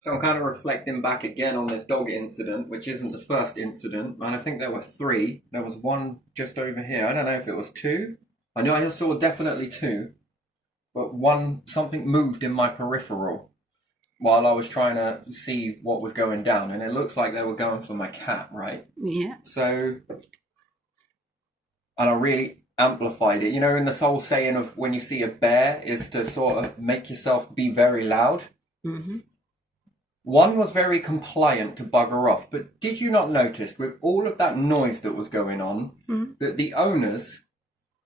So I'm kind of reflecting back again on this dog incident, which isn't the first incident, and I think there were three. There was one just over here. I don't know if it was two. I know I saw definitely two, but one, something moved in my peripheral while I was trying to see what was going down, and it looks like they were going for my cat, right? Yeah. So, and I really amplified it. You know, in this whole saying of when you see a bear is to sort of make yourself be very loud. Mm-hmm. One was very compliant to bugger off, but did you not notice with all of that noise that was going on that the owners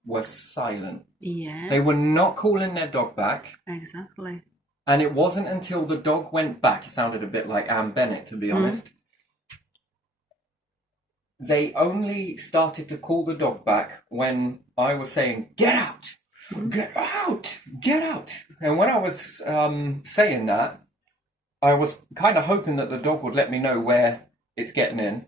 were silent? Yeah. They were not calling their dog back. Exactly. And it wasn't until the dog went back, it sounded a bit like Anne Bennett, to be honest. They only started to call the dog back when I was saying, get out, get out, get out. And when I was saying that, I was kind of hoping that the dog would let me know where it's getting in.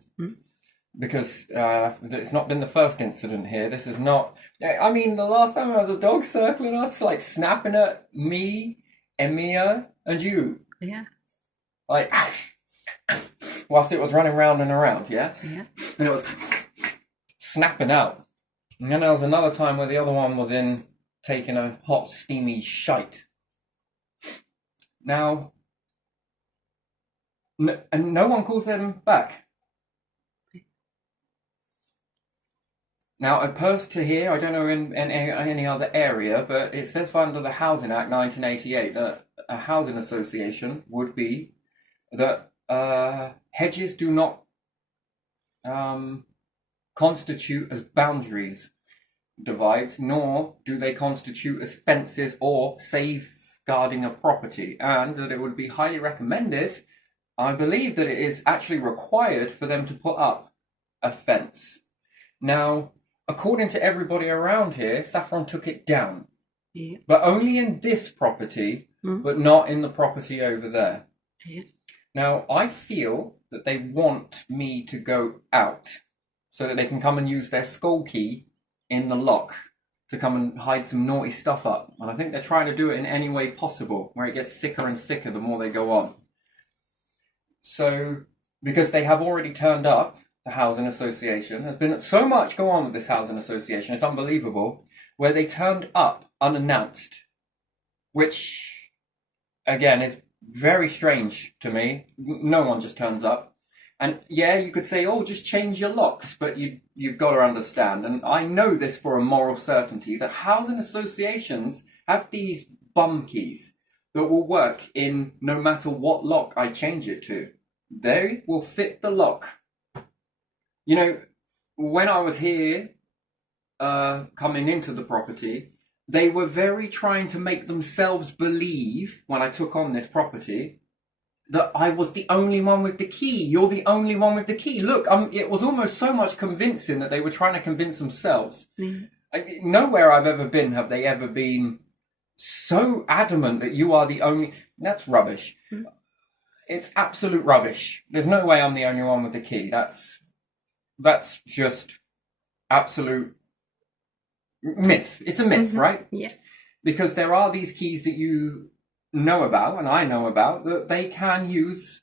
Because it's not been the first incident here. This is not... I mean, the last time I was a dog circling us, like snapping at me, Emia, and you. Yeah. Like, whilst it was running round and around, yeah? Yeah. And it was snapping out. And then there was another time where the other one was in taking a hot, steamy shite. Now, and no one calls them back. Now, opposed to here, I don't know in any other area, but it says under the Housing Act 1988 that a housing association would be that hedges do not constitute as boundaries divides, nor do they constitute as fences or safeguarding a property, and that it would be highly recommended, I believe that it is actually required for them to put up a fence. Now, according to everybody around here, Saffron took it down. Yeah. But only in this property, but not in the property over there. Yeah. Now, I feel that they want me to go out so that they can come and use their skull key in the lock to come and hide some naughty stuff up. And I think they're trying to do it in any way possible, where it gets sicker and sicker the more they go on. So, because they have already turned up, the housing association. There's been so much go on with this housing association, it's unbelievable, where they turned up unannounced, which, again, is very strange to me. No one just turns up. And yeah, you could say, oh, just change your locks, but you've got to understand, and I know this for a moral certainty, that housing associations have these bum keys that will work in no matter what lock I change it to. They will fit the lock. You know, when I was here, coming into the property, they were very trying to make themselves believe, when I took on this property, that I was the only one with the key. You're the only one with the key. Look, it was almost so much convincing that they were trying to convince themselves. Nowhere I've ever been have they ever been so adamant that you are the only... That's rubbish. It's absolute rubbish. There's no way I'm the only one with the key. That's just absolute myth. It's a myth, right? Yeah. Because there are these keys that you know about, and I know about, that they can use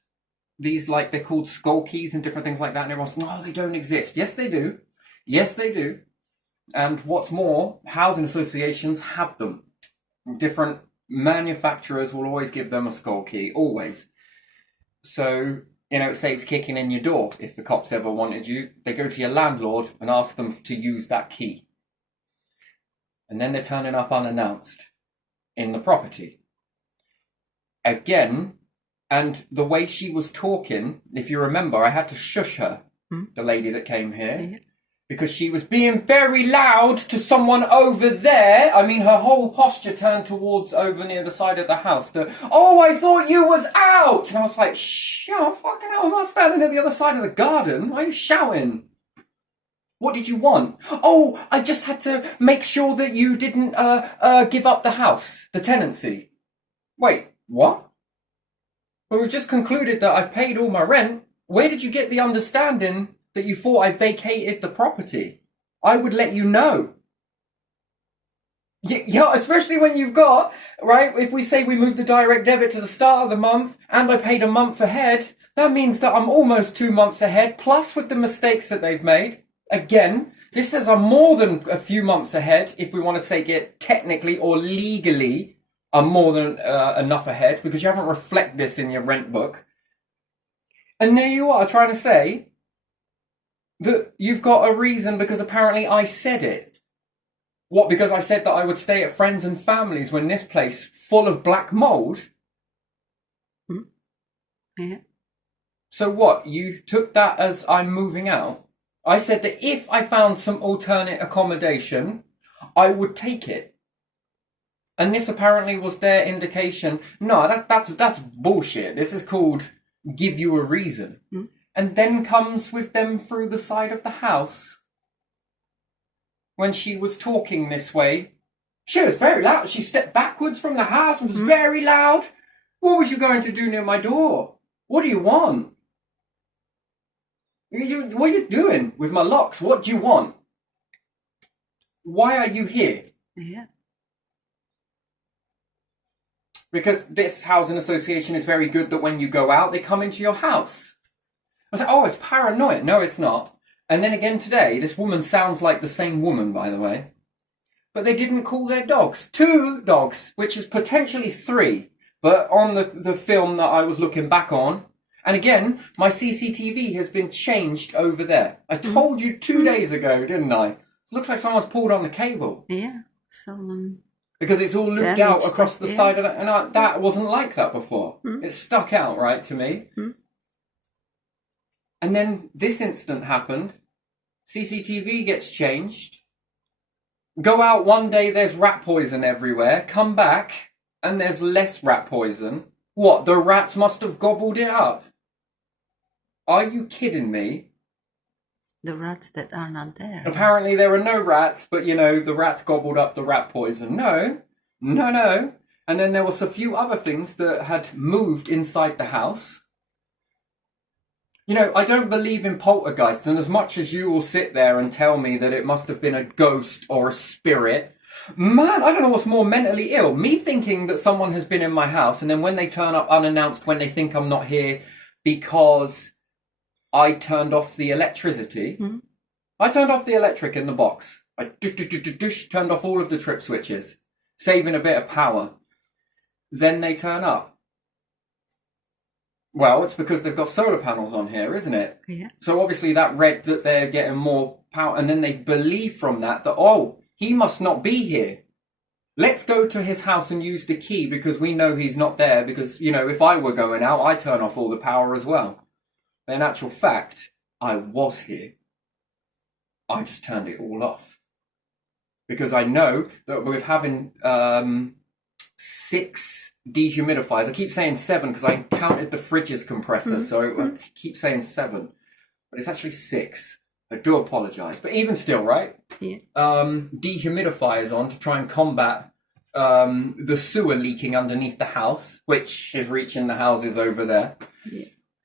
these, like, they're called skull keys and different things like that, and everyone's like, oh, they don't exist. Yes, they do. Yes, they do. And what's more, housing associations have them. Different manufacturers will always give them a skull key, always. So, you know, it saves kicking in your door. If the cops ever wanted you, they go to your landlord and ask them to use that key. And then they're turning up unannounced in the property. Again, and the way she was talking, if you remember, I had to shush her, the lady that came here, because she was being very loud to someone over there. I mean, her whole posture turned towards over near the side of the house. Oh, I thought you was out! And I was like, shh, oh, fucking hell, am I standing at the other side of the garden? Why are you shouting? What did you want? Oh, I just had to make sure that you didn't give up the house, the tenancy. Wait, what? Well, we've just concluded that I've paid all my rent. Where did you get the understanding that you thought I vacated the property? I would let you know. Yeah, especially when you've got, right, if we say we move the direct debit to the start of the month and I paid a month ahead, that means that I'm almost 2 months ahead, plus with the mistakes that they've made. Again, this says I'm more than a few months ahead, if we want to take it technically or legally, I'm more than enough ahead, because you haven't reflected this in your rent book. And there you are trying to say that you've got a reason because apparently I said it. What, because I said that I would stay at friends and families when this place full of black mould? Yeah. So what, you took that as I'm moving out? I said that if I found some alternate accommodation, I would take it. And this apparently was their indication. No, that's bullshit. This is called give you a reason. And then comes with them through the side of the house. When she was talking this way, she was very loud. She stepped backwards from the house and was very loud. What was you going to do near my door? What do you want? What are you doing with my locks? What do you want? Why are you here? Yeah. Because this housing association is very good that when you go out, they come into your house. I was like, oh, it's paranoid. No, it's not. And then again today, this woman sounds like the same woman, by the way. But they didn't call their dogs. 2 dogs, which is potentially 3. But on the film that I was looking back on, and again, my CCTV has been changed over there. I told you 2 days ago, didn't I? It looks like someone's pulled on the cable. Yeah, someone... Because it's all looped out across the side of it. And that wasn't like that before. It stuck out, right, to me. And then this incident happened. CCTV gets changed. Go out one day, there's rat poison everywhere. Come back, and there's less rat poison. What, the rats must have gobbled it up? Are you kidding me? The rats that are not there. Apparently there are no rats, but the rats gobbled up the rat poison. No. And then there was a few other things that had moved inside the house. I don't believe in poltergeists, and as much as you will sit there and tell me that it must have been a ghost or a spirit, man, I don't know what's more mentally ill. Me thinking that someone has been in my house, and then when they turn up unannounced, when they think I'm not here because I turned off the electricity. I turned off the electric in the box. I turned off all of the trip switches, saving a bit of power. Then they turn up. Well, it's because they've got solar panels on here, isn't it? Yeah. So obviously that read that they're getting more power, and then they believe from that, oh, he must not be here. Let's go to his house and use the key because we know he's not there, because, if I were going out, I'd turn off all the power as well. But in actual fact, I was here. I just turned it all off. Because I know that with having 6 dehumidifiers, I keep saying 7 because I counted the fridge's compressor, so I keep saying 7. But it's actually 6. I do apologise. But even still, right? Yeah. Dehumidifiers on to try and combat the sewer leaking underneath the house, which is reaching the houses over there.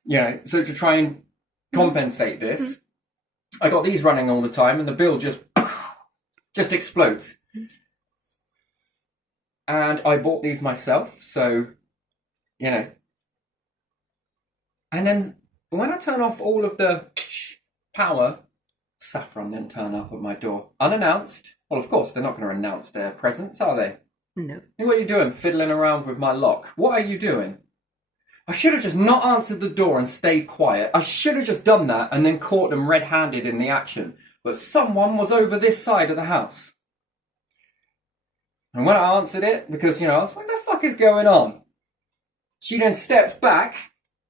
Yeah. So to try and compensate this, I got these running all the time, and the bill just explodes. And I bought these myself, so, And then when I turn off all of the power, Saffron didn't turn up at my door. Unannounced. Well, of course, they're not going to announce their presence, are they? No. What are you doing, fiddling around with my lock? What are you doing? I should have just not answered the door and stayed quiet. I should have just done that and then caught them red-handed in the action. But someone was over this side of the house. And when I answered it, because, I was, what the fuck is going on? She then steps back,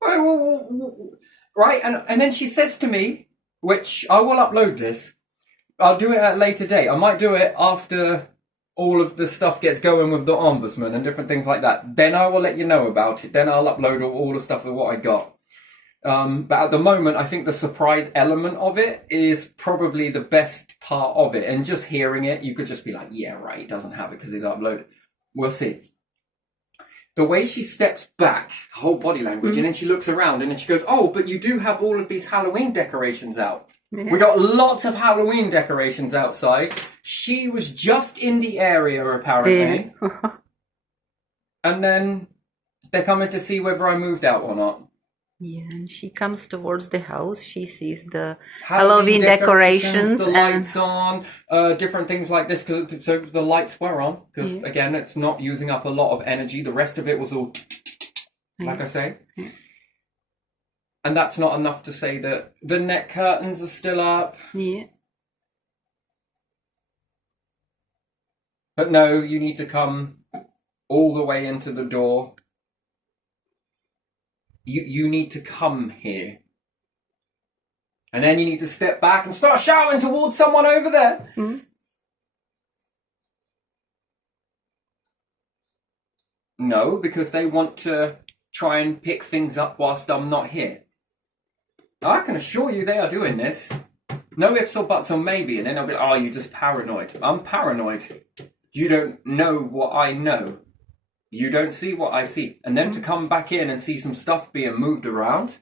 right? And then she says to me, which I will upload this. I'll do it at a later date. I might do it after all of the stuff gets going with the ombudsman and different things like that. Then I will let you know about it. Then I'll upload all the stuff of what I got. But at the moment, I think the surprise element of it is probably the best part of it. And just hearing it, you could just be like, yeah, right, he doesn't have it because he's uploaded. We'll see. The way she steps back, whole body language, and then she looks around and then she goes, oh, but you do have all of these Halloween decorations out. Yeah. We got lots of Halloween decorations outside. She was just in the area, apparently. Yeah. And then they're coming to see whether I moved out or not. Yeah, and she comes towards the house. She sees the Halloween decorations the and lights on, different things like this. So the lights were on because again, it's not using up a lot of energy. The rest of it was all like I say, and that's not enough to say that the net curtains are still up. yeah. But no, you need to come all the way into the door. You need to come here. And then you need to step back and start shouting towards someone over there. Mm. No, because they want to try and pick things up whilst I'm not here. Now, I can assure you they are doing this. No ifs or buts or maybe. And then I'll be like, oh, you're just paranoid. I'm paranoid. You don't know what I know. You don't see what I see. And then to come back in and see some stuff being moved around.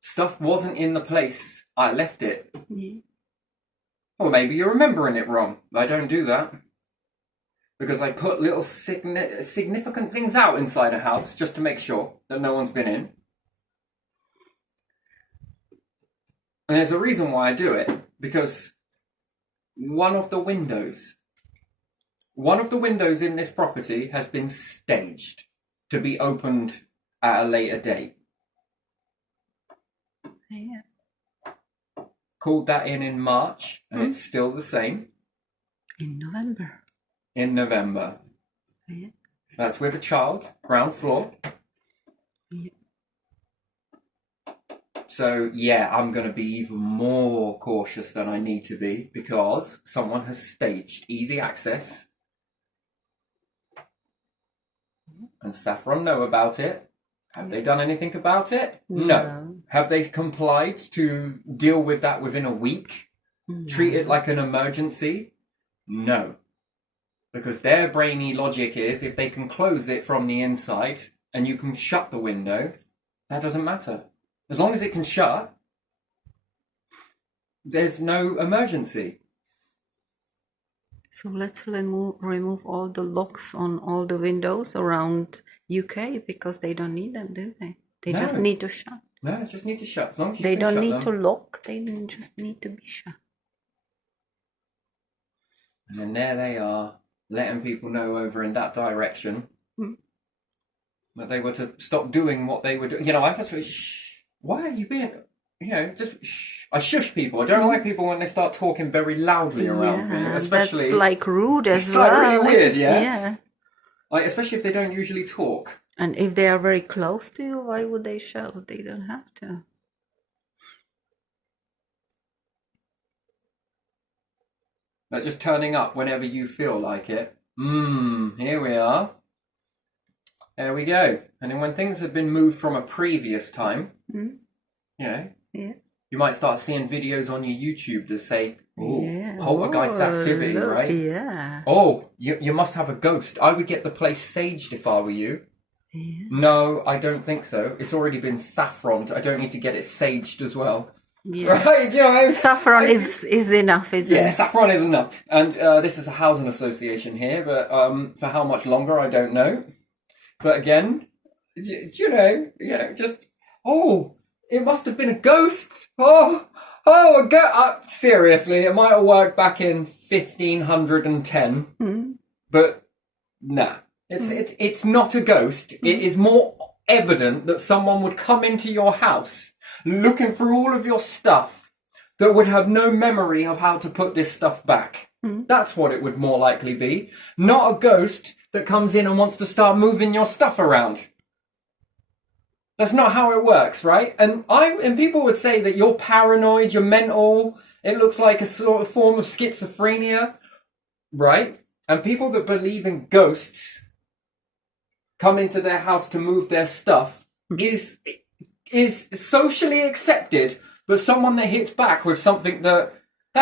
Stuff wasn't in the place I left it. Yeah. Or maybe you're remembering it wrong. I don't do that. Because I put little significant things out inside a house just to make sure that no one's been in. And there's a reason why I do it. Because one of the windows in this property has been staged to be opened at a later date. Yeah. Called that in March, and it's still the same. In November. In November. Yeah. That's with a child, ground floor. Yeah. So, yeah, I'm going to be even more cautious than I need to be because someone has staged easy access. And Saffron know about it. Have they done anything about it? No. Have they complied to deal with that within a week? No. Treat it like an emergency? No. Because their brainy logic is if they can close it from the inside and you can shut the window, that doesn't matter. As long as it can shut, there's no emergency. So let's remove all the locks on all the windows around UK because they don't need them, do they? They No. just need to shut. No, just need to shut. As long as you They can don't shut need them. to lock, they just need to be shut. And then there they are, letting people know over in that direction that they were to stop doing what they were doing. You know, I just shh. Why are you being? You know, just shh. I shush people. I don't like people when they start talking very loudly around me, especially. That's like rude as it's well. like really weird, yeah. Yeah. Like especially if they don't usually talk. And if they are very close to you, why would they shout? They don't have to. But just turning up whenever you feel like it. Here we are. There we go. And then when things have been moved from a previous time, you know, you might start seeing videos on your YouTube that say, poltergeist activity, look, right? Yeah. Oh, you must have a ghost. I would get the place saged if I were you. Yeah. No, I don't think so. It's already been saffroned. I don't need to get it saged as well. Yeah. Right, you know, Saffron is enough, isn't it? Yeah, saffron is enough. And this is a housing association here, but for how much longer, I don't know. But again, you know, just, it must have been a ghost. Seriously, it might have worked back in 1510, but nah, it's not a ghost. It is more evident that someone would come into your house looking through all of your stuff that would have no memory of how to put this stuff back. That's what it would more likely be. Not a ghost that comes in and wants to start moving your stuff around. That's not how it works, right? And people would say that you're paranoid, you're mental, it looks like a sort of form of schizophrenia, right? And people that believe in ghosts come into their house to move their stuff is socially accepted, but someone that hits back with something that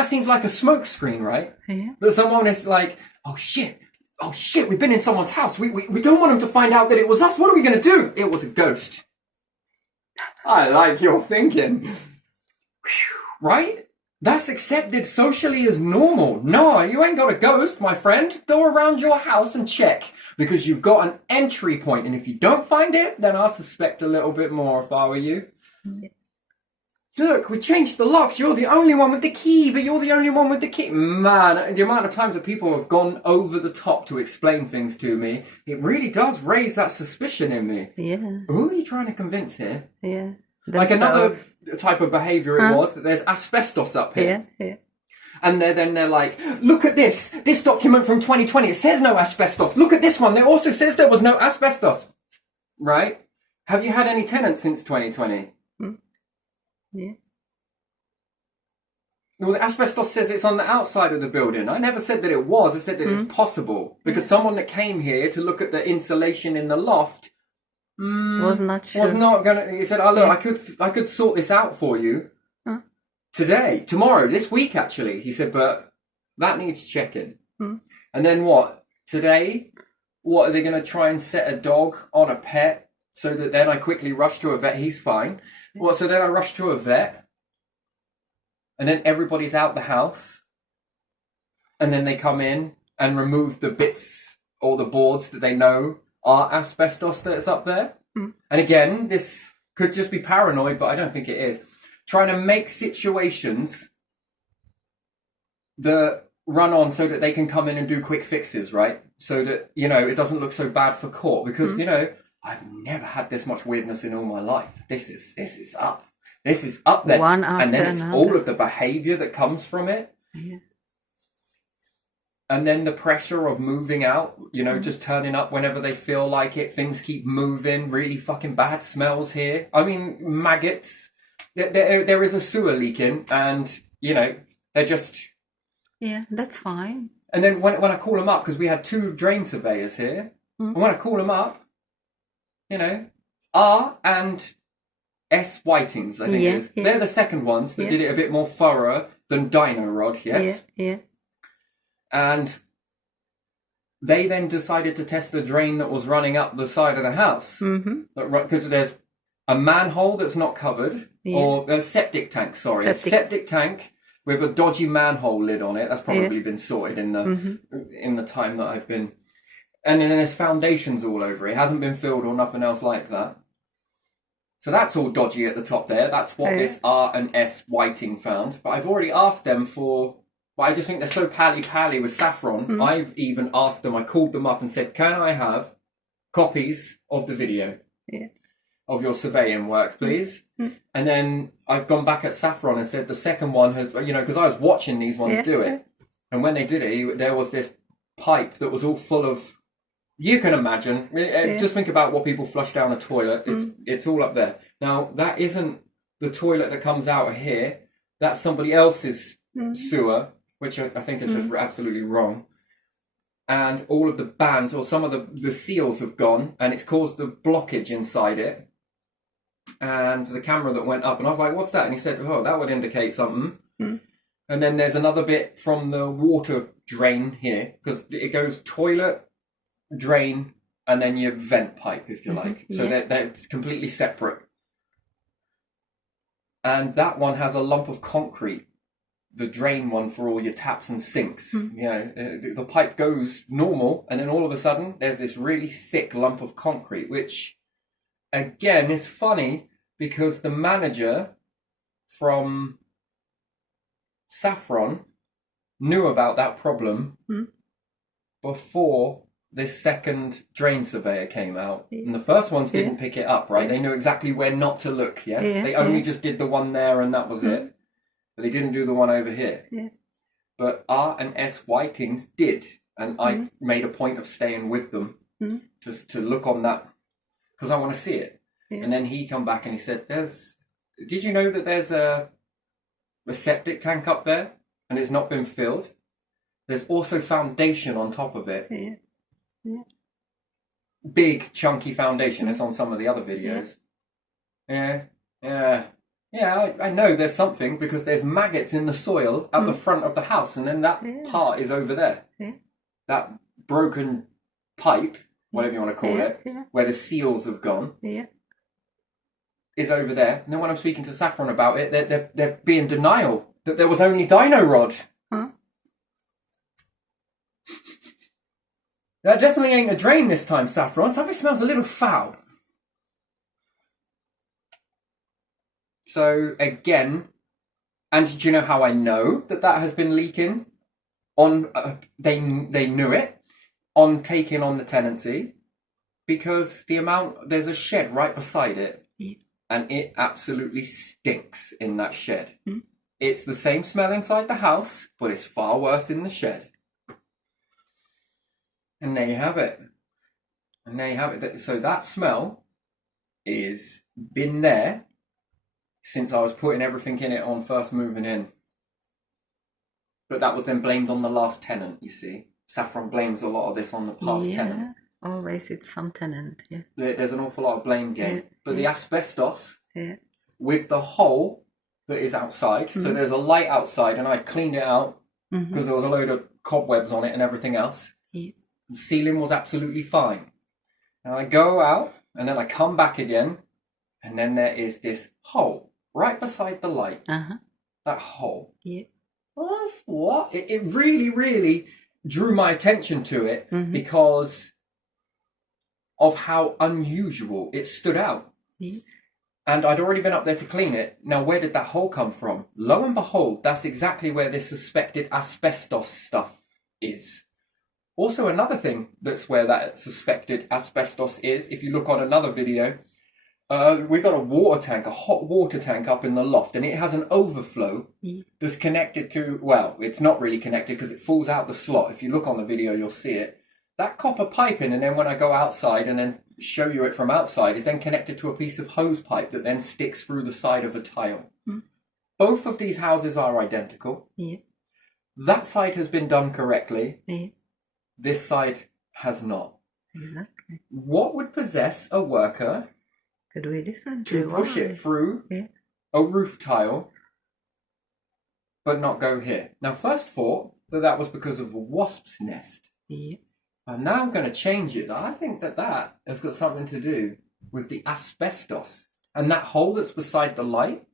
seems like a smoke screen, right? Yeah. That someone is like, oh shit, we've been in someone's house. We don't want them to find out that it was us. What are we going to do? It was a ghost. I like your thinking. Right? That's accepted socially as normal. No, you ain't got a ghost, my friend. Go around your house and check, because you've got an entry point, and if you don't find it, then I'll suspect a little bit more if I were you. Yeah. Look, we changed the locks. You're the only one with the key, but you're the only one with the key. Man, the amount of times that people have gone over the top to explain things to me, it really does raise that suspicion in me. Yeah. Who are you trying to convince here? Yeah. Like another Themselves. type of behaviour it was, that there's asbestos up here. Yeah. Yeah. And they're like, look at this document from 2020, it says no asbestos. Look at this one, it also says there was no asbestos. Right? Have you had any tenants since 2020? Yeah. Well, the asbestos says it's on the outside of the building. I never said that it was, I said that it's possible. Because someone that came here to look at the insulation in the loft Was not sure. was not gonna. He said, "Oh look, I could sort this out for you today, tomorrow, this week actually." He said, "But that needs checking." And then what? Today, what are they going to try and set a dog on a pet so that then I quickly rush to a vet? He's fine. What? So then I rush to a vet, and then everybody's out the house, and then they come in and remove the bits or the boards that they know are asbestos that's up there. And again, this could just be paranoid, but I don't think it is. Trying to make situations that run on so that they can come in and do quick fixes, right? So that, it doesn't look so bad for court. Because, I've never had this much weirdness in all my life. This is up. This is up there. One after and then it's another. all of the behaviour that comes from it. Yeah. And then the pressure of moving out, just turning up whenever they feel like it. Things keep moving. Really fucking bad smells here. I mean, maggots. There is a sewer leaking, and, they're just... Yeah, that's fine. And then when I call them up, because we had 2 drain surveyors here, and when I call them up, R and S Whitings, I think it is. Yeah. They're the second ones that did it a bit more thorough than Dino Rod, yes? Yeah. And they then decided to test the drain that was running up the side of the house. Because there's a manhole that's not covered, or a septic tank, sorry. A septic tank with a dodgy manhole lid on it. That's probably been sorted in the time that I've been... And then there's foundations all over it. It hasn't been filled or nothing else like that. So that's all dodgy at the top there. That's what this R and S Whiting found. But I've already asked them for... But I just think they're so pally with saffron. I've even asked them, I called them up and said, can I have copies of the video of your surveying work, please? And then I've gone back at Saffron and said the second one has, because I was watching these ones do it. And when they did it, there was this pipe that was all full of, you can imagine, just think about what people flush down a toilet. It's all up there. Now, that isn't the toilet that comes out of here. That's somebody else's sewer, which I think is just absolutely wrong. And all of the bands, or some of the seals have gone, and it's caused a blockage inside it. And the camera that went up, and I was like, what's that? And he said, oh, that would indicate something. And then there's another bit from the water drain here, because it goes toilet, drain, and then your vent pipe, if you like. So they're completely separate. And that one has a lump of concrete, the drain one for all your taps and sinks. The pipe goes normal, and then all of a sudden there's this really thick lump of concrete, which again is funny because the manager from Saffron knew about that problem before this second drain surveyor came out. And the first ones didn't pick it up, right? They knew exactly where not to look, yes? They only just did the one there and that was it. But they didn't do the one over here. But R and S Whitings did. And I made a point of staying with them just to look on that because I want to see it. And then he come back and he said, did you know that there's a septic tank up there and it's not been filled? There's also foundation on top of it. Big chunky foundation. It's on some of the other videos. Yeah, I know there's something because there's maggots in the soil at the front of the house, and then that part is over there. That broken pipe, whatever you want to call it, where the seals have gone. is over there. And then when I'm speaking to Saffron about it, they're being denial that there was only dino rod. Huh? That definitely ain't a drain this time, Saffron. Something smells a little foul. So again, and do you know how I know that has been leaking? On they knew it on taking on the tenancy, because there's a shed right beside it, and it absolutely stinks in that shed. It's the same smell inside the house, but it's far worse in the shed. And there you have it. So that smell is been there since I was putting everything in it on first moving in. But that was then blamed on the last tenant, you see. Saffron blames a lot of this on the past tenant. Always it's some tenant, yeah. There's an awful lot of blame game. But the asbestos, with the hole that is outside, so there's a light outside, and I cleaned it out because there was a load of cobwebs on it and everything else. Yeah. The ceiling was absolutely fine. And I go out, and then I come back again, and then there is this hole right beside the light. That hole. Yeah. What? It really, really drew my attention to it because of how unusual it stood out. Yeah. And I'd already been up there to clean it. Now, where did that hole come from? Lo and behold, that's exactly where this suspected asbestos stuff is. Also, another thing that's where that suspected asbestos is, if you look on another video, we got a hot water tank up in the loft, and it has an overflow that's connected to, well, it's not really connected because it falls out the slot. If you look on the video, you'll see it. That copper piping, and then when I go outside and then show you it from outside, is then connected to a piece of hose pipe that then sticks through the side of a tile. Both of these houses are identical. Yeah. That side has been done correctly. Yeah. This side has not. Exactly. What would possess a worker to do it differently? To push it through a roof tile, but not go here? Now, first thought that was because of a wasp's nest. Yeah. And now I'm going to change it. I think that has got something to do with the asbestos. And that hole that's beside the light.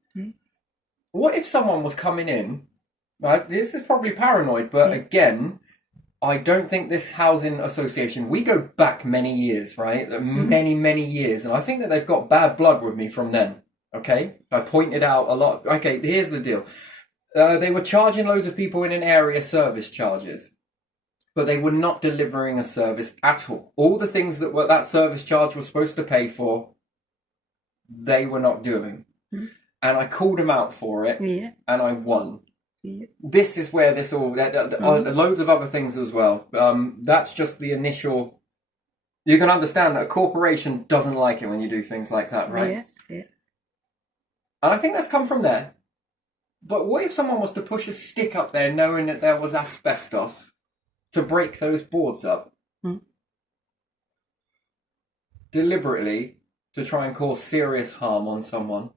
What if someone was coming in? Right, this is probably paranoid, but again, I don't think this housing association, we go back many years, right? Many, many years. And I think that they've got bad blood with me from then. Okay? I pointed out a lot. Okay, here's the deal. They were charging loads of people in an area service charges, but they were not delivering a service at all. All the things that service charge was supposed to pay for, they were not doing. And I called them out for it, and I won. Yeah. This is where this all, loads of other things as well. That's just the initial. You can understand that a corporation doesn't like it when you do things like that, right? Yeah. And I think that's come from there. But what if someone was to push a stick up there knowing that there was asbestos to break those boards up? Deliberately to try and cause serious harm on someone?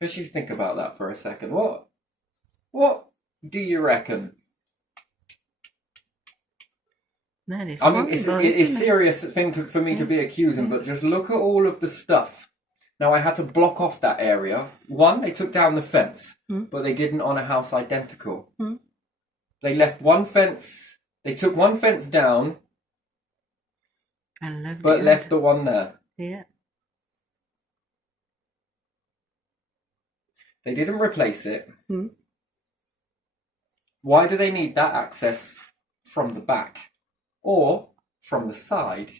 Just you think about that for a second. What do you reckon? That is I mean, it's a serious thing for me to be accusing, but just look at all of the stuff. Now, I had to block off that area. One, they took down the fence, but they didn't on a house identical. They left one fence. They took one fence down, but left the one there. Yeah. They didn't replace it. Why do they need that access from the back or from the side?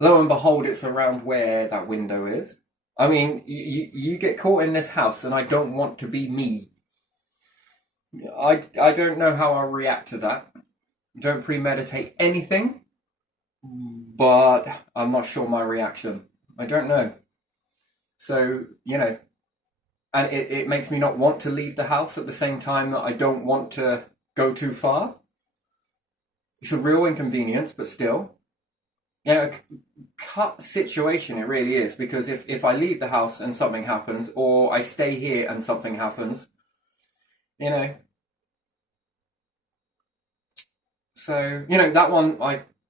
Lo and behold, it's around where that window is. I mean, you get caught in this house, and I don't want to be me. I don't know how I'll react to that. Don't premeditate anything, but I'm not sure my reaction. I don't know. So, and it makes me not want to leave the house at the same time that I don't want to go too far. It's a real inconvenience, but still. Cut situation it really is, because if I leave the house and something happens, or I stay here and something happens, So, that one,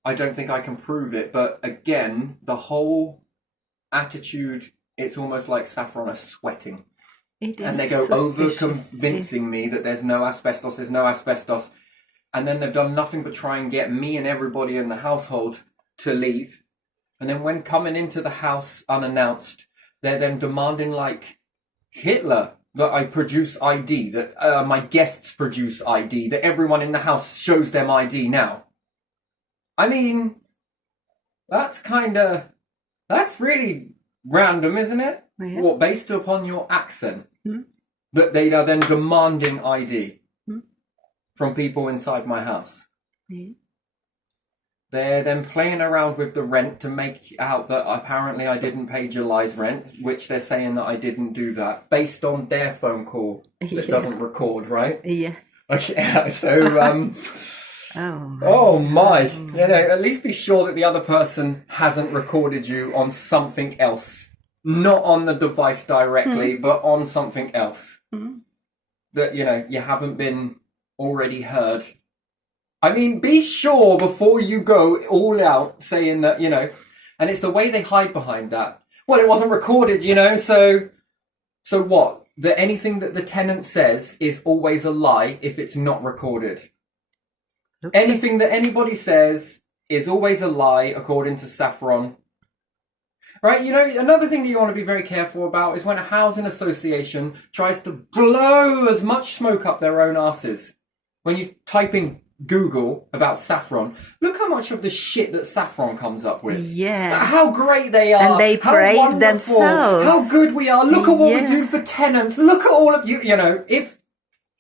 I don't think I can prove it. But again, the whole attitude, it's almost like Saffron are sweating. It is And they go over suspicious. convincing me that there's no asbestos. And then they've done nothing but try and get me and everybody in the household to leave. And then when coming into the house unannounced, they're then demanding like Hitler that I produce ID, that my guests produce ID, that everyone in the house shows them ID now. I mean, that's really random, isn't it? Yeah. What, based upon your accent, that they are then demanding ID from people inside my house. Yeah. They're then playing around with the rent to make out that apparently I didn't pay July's rent, which they're saying that I didn't do that, based on their phone call that doesn't record, right? Yeah. Okay, so, oh my, at least be sure that the other person hasn't recorded you on something else. Not on the device directly, but on something else. That, you haven't been already heard. I mean, be sure before you go all out saying that, and it's the way they hide behind that. Well, it wasn't recorded, so what? That anything that the tenant says is always a lie if it's not recorded. Anything that anybody says is always a lie according to Saffron. Right, another thing that you want to be very careful about is when a housing association tries to blow as much smoke up their own asses. When you type in Google about Saffron, look how much of the shit that Saffron comes up with. Yeah. How great they are. And they praise wonderful, themselves. How good we are. Look at what we do for tenants. Look at all of you.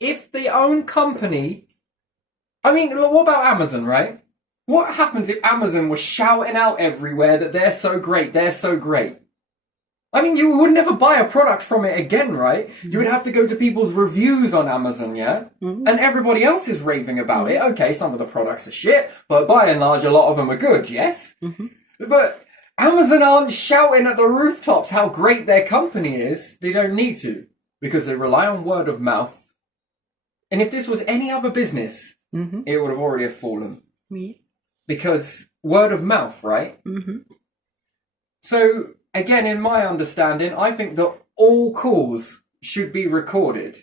If the own company, I mean, what about Amazon, right? What happens if Amazon was shouting out everywhere that they're so great, they're so great? I mean, you would never buy a product from it again, right? You would have to go to people's reviews on Amazon, yeah? And everybody else is raving about it. Okay, some of the products are shit, but by and large, a lot of them are good, yes? But Amazon aren't shouting at the rooftops how great their company is. They don't need to, because they rely on word of mouth. And if this was any other business, it would have already fallen. Because word of mouth, right? So, again, in my understanding, I think that all calls should be recorded.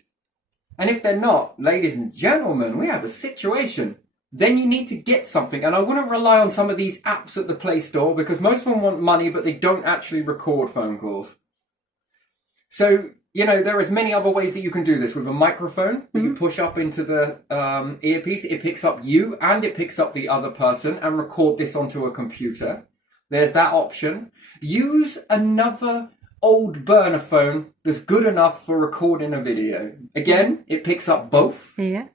And if they're not, ladies and gentlemen, we have a situation. Then you need to get something. And I wouldn't rely on some of these apps at the Play Store because most of them want money, but they don't actually record phone calls. So, there is many other ways that you can do this with a microphone that you push up into the earpiece. It picks up you and it picks up the other person and record this onto a computer. There's that option. Use another old burner phone that's good enough for recording a video. Again, it picks up both. Yeah.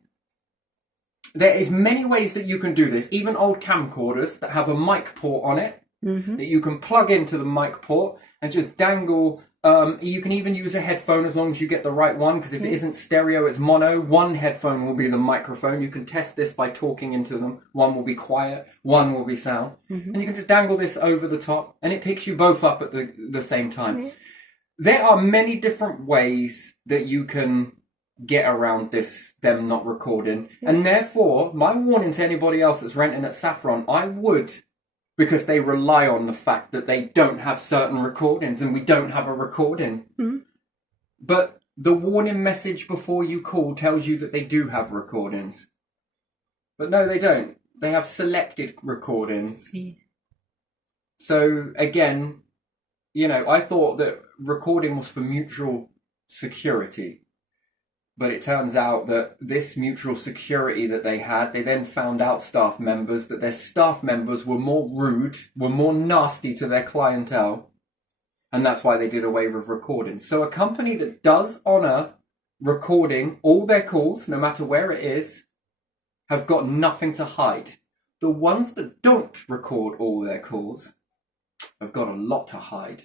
There is many ways that you can do this. Even old camcorders that have a mic port on it that you can plug into the mic port and just dangle. You can even use a headphone as long as you get the right one, because if it isn't stereo, it's mono. One headphone will be the microphone. You can test this by talking into them. One will be quiet, one will be sound. And you can just dangle this over the top and it picks you both up at the same time. There are many different ways that you can get around them not recording. And therefore, my warning to anybody else that's renting at Saffron, I would, because they rely on the fact that they don't have certain recordings and we don't have a recording. But the warning message before you call tells you that they do have recordings. But no, they don't. They have selected recordings. So again, I thought that recording was for mutual security. But it turns out that this mutual security that they had, they then found out that their staff members were more rude, were more nasty to their clientele. And that's why they did away with recording. So a company that does honour recording all their calls, no matter where it is, have got nothing to hide. The ones that don't record all their calls have got a lot to hide.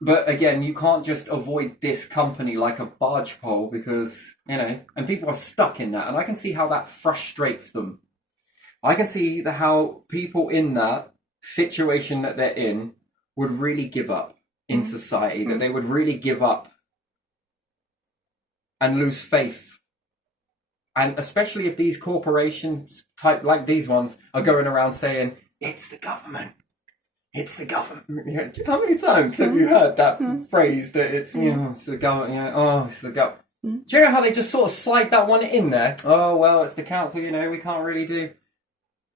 But again, you can't just avoid this company like a barge pole because, and people are stuck in that. And I can see how that frustrates them. I can see how people in that situation that they're in would really give up in society, that they would really give up and lose faith And especially if these corporations type like these ones are going around saying, it's the government. It's the government. Yeah. How many times have you heard that phrase that it's, it's the government, it's the government. Do you know how they just sort of slide that one in there? Oh, well, it's the council, we can't really do.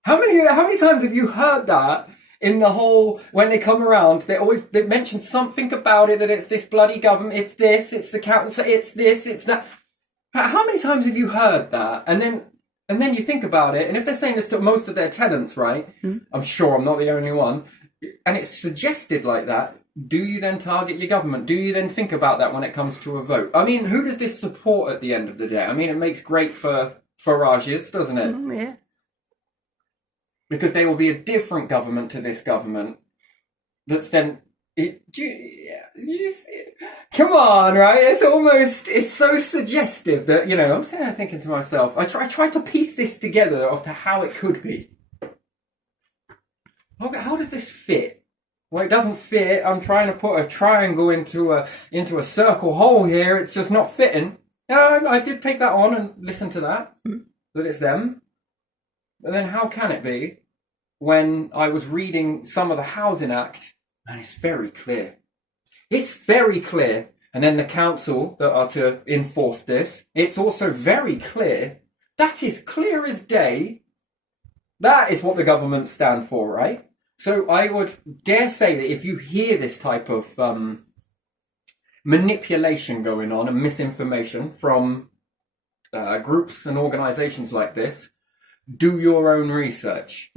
How many times have you heard that in the whole, when they come around, they mention something about it, that it's this bloody government, it's this, it's the council, it's this, it's that. How many times have you heard that? And then you think about it, and if they're saying this to most of their tenants, right? I'm sure I'm not the only one, and it's suggested like that, do you then target your government? Do you then think about that when it comes to a vote? I mean, who does this support at the end of the day? I mean, it makes great for Farages, doesn't it? Yeah. Because there will be a different government to this government that's then... come on, right? It's so suggestive that, I'm sitting there thinking to myself, I try to piece this together of to how it could be. How does this fit? Well, it doesn't fit. I'm trying to put a triangle into a circle hole here. It's just not fitting. I did take that on and listen to that, that it's them. But then how can it be when I was reading some of the Housing Act, and it's very clear. It's very clear. And then the council that are to enforce this, it's also very clear. That is clear as day. That is what the governments stand for, right? So I would dare say that if you hear this type of manipulation going on and misinformation from groups and organizations like this, do your own research.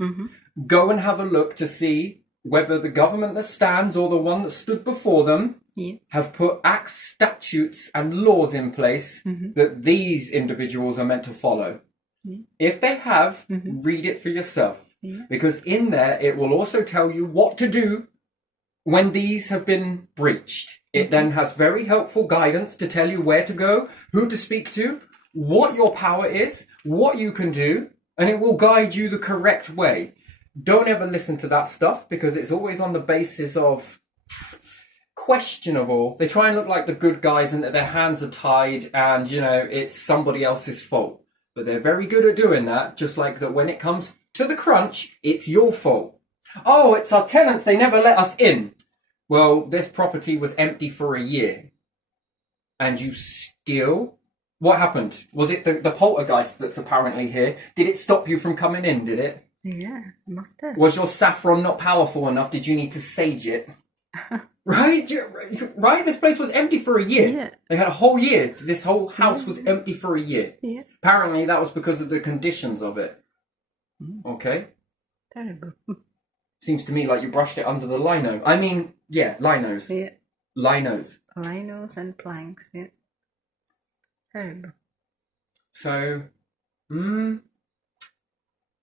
Go and have a look to see whether the government that stands or the one that stood before them have put acts, statutes and laws in place that these individuals are meant to follow. If they have, read it for yourself. Because in there, it will also tell you what to do when these have been breached. It then has very helpful guidance to tell you where to go, who to speak to, what your power is, what you can do, and it will guide you the correct way. Don't ever listen to that stuff because it's always on the basis of questionable. They try and look like the good guys and that their hands are tied and, it's somebody else's fault. But they're very good at doing that, just like that when it comes to the crunch, it's your fault. Oh, it's our tenants, they never let us in. Well, this property was empty for a year. And you still... What happened? Was it the poltergeist that's apparently here? Did it stop you from coming in, did it? Yeah, must have. Was your saffron not powerful enough? Did you need to sage it? Right? Right? This place was empty for a year. Yeah. They had a whole year. This whole house was empty for a year. Yeah. Apparently that was because of the conditions of it. Okay? Terrible. Seems to me like you brushed it under the lino. I mean, yeah, linos. Yeah. Linos. Linos and planks, yeah. Terrible. So,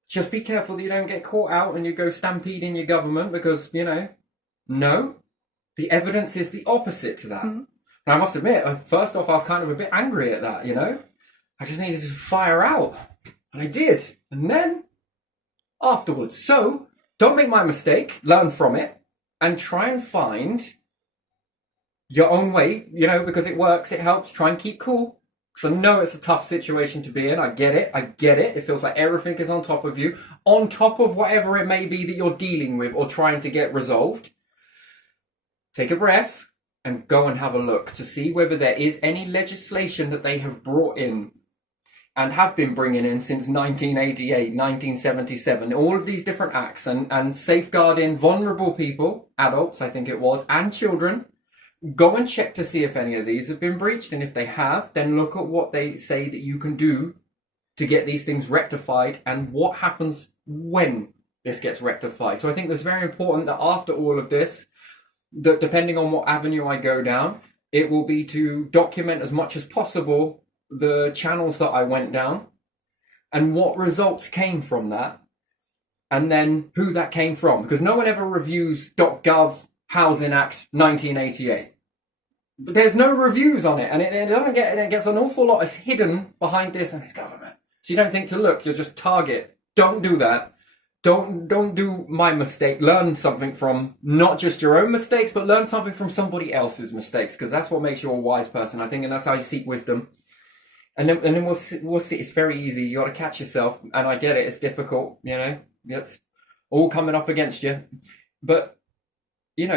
just be careful that you don't get caught out and you go stampeding your government because, no. The evidence is the opposite to that. And I must admit, first off, I was kind of a bit angry at that, I just needed to fire out. And I did. And then, afterwards. So, don't make my mistake. Learn from it. And try and find your own way, because it works, it helps. Try and keep cool. So I know it's a tough situation to be in. I get it. It feels like everything is on top of you. On top of whatever it may be that you're dealing with or trying to get resolved. Take a breath and go and have a look to see whether there is any legislation that they have brought in and have been bringing in since 1988, 1977. All of these different acts and safeguarding vulnerable people, adults I think it was, and children. Go and check to see if any of these have been breached, and if they have, then look at what they say that you can do to get these things rectified and what happens when this gets rectified. So I think it's very important that after all of this, that depending on what avenue I go down, it will be to document as much as possible the channels that I went down and what results came from that, and then who that came from, because no one ever reviews .gov Housing Act 1988. But there's no reviews on it, and it gets an awful lot is hidden behind this and it's government. So you don't think to look, you'll just target. Don't do that. Don't do my mistake. Learn something from not just your own mistakes, but learn something from somebody else's mistakes, because that's what makes you a wise person, I think, and that's how you seek wisdom. And then we'll see. It's very easy. You got to catch yourself, and I get it. It's difficult, It's all coming up against you, but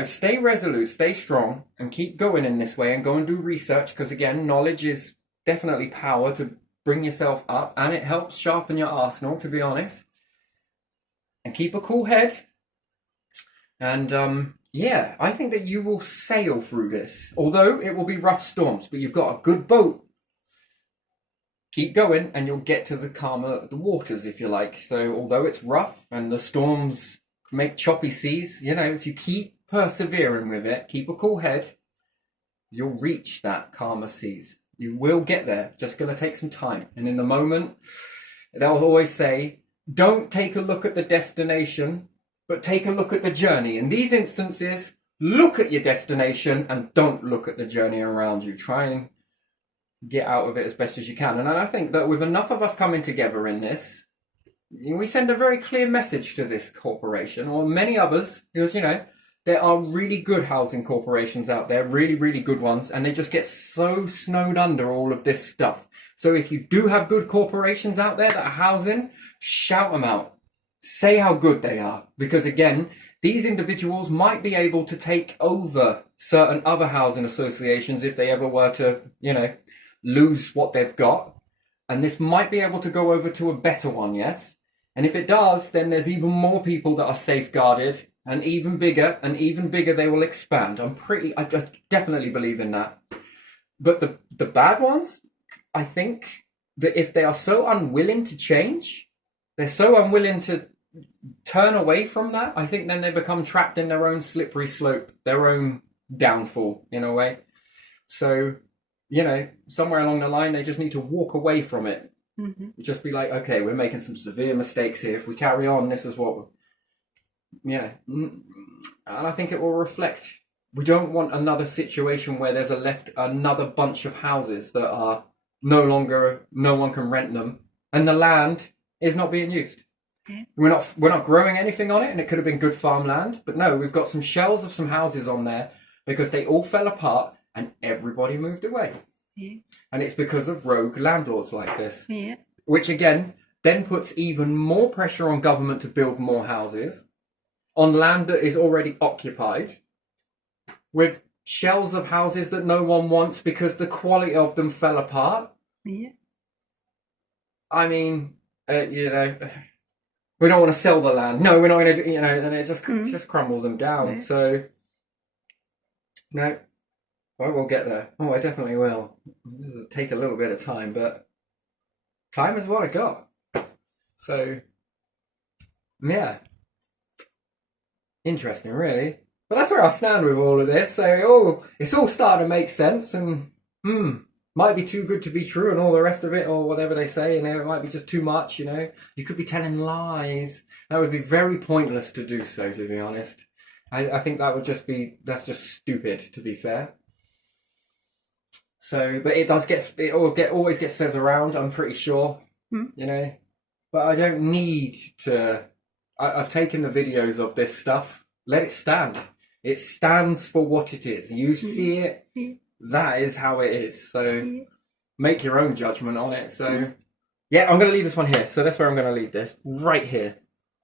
stay resolute, stay strong, and keep going in this way, and go and do research, because again, knowledge is definitely power to bring yourself up, and it helps sharpen your arsenal, to be honest. And keep a cool head, and I think that you will sail through this, although it will be rough storms, but you've got a good boat. Keep going and you'll get to the calmer the waters, if you like. So although it's rough and the storms make choppy seas, if you keep persevering with it, keep a cool head, you'll reach that calmer seas. You will get there, just going to take some time. And in the moment, they'll always say, don't take a look at the destination, but take a look at the journey. In these instances, look at your destination and don't look at the journey around you. Try and get out of it as best as you can. And I think that with enough of us coming together in this, we send a very clear message to this corporation, or many others, because, there are really good housing corporations out there, really, really good ones, and they just get so snowed under all of this stuff. So if you do have good corporations out there that are housing, shout them out. Say how good they are. Because again, these individuals might be able to take over certain other housing associations if they ever were to, lose what they've got, and this might be able to go over to a better one, yes? And if it does, then there's even more people that are safeguarded, and even bigger they will expand. I definitely believe in that. But the bad ones, I think that if they are so unwilling to change, they're so unwilling to turn away from that, I think then they become trapped in their own slippery slope, their own downfall, in a way. So somewhere along the line, they just need to walk away from it. Mm-hmm. Just be like, okay, we're making some severe mistakes here. If we carry on, this is what, and I think it will reflect. We don't want another situation where there's another bunch of houses that are no one can rent them, and the land is not being used. Okay. We're not growing anything on it, and it could have been good farmland, but no, we've got some shells of some houses on there because they all fell apart. And everybody moved away. Yeah. And it's because of rogue landlords like this. Yeah. Which again, then puts even more pressure on government to build more houses on land that is already occupied, with shells of houses that no one wants because the quality of them fell apart. Yeah. I mean, we don't want to sell the land. No, we're not going to, and it just crumbles them down. Yeah. So, no. I will get there. Oh, I definitely will. It'll take a little bit of time, but time is what I got. So, yeah. Interesting, really. But that's where I stand with all of this. So, it's all starting to make sense, and might be too good to be true and all the rest of it, or whatever they say, it might be just too much, You could be telling lies. That would be very pointless to do so, to be honest. I think that's just stupid, to be fair. So, but it always gets says around, I'm pretty sure, but I don't need to, I've taken the videos of this stuff, let it stand. It stands for what it is. You see it, that is how it is. So make your own judgment on it. So yeah, I'm going to leave this one here. So that's where I'm going to leave this, right here.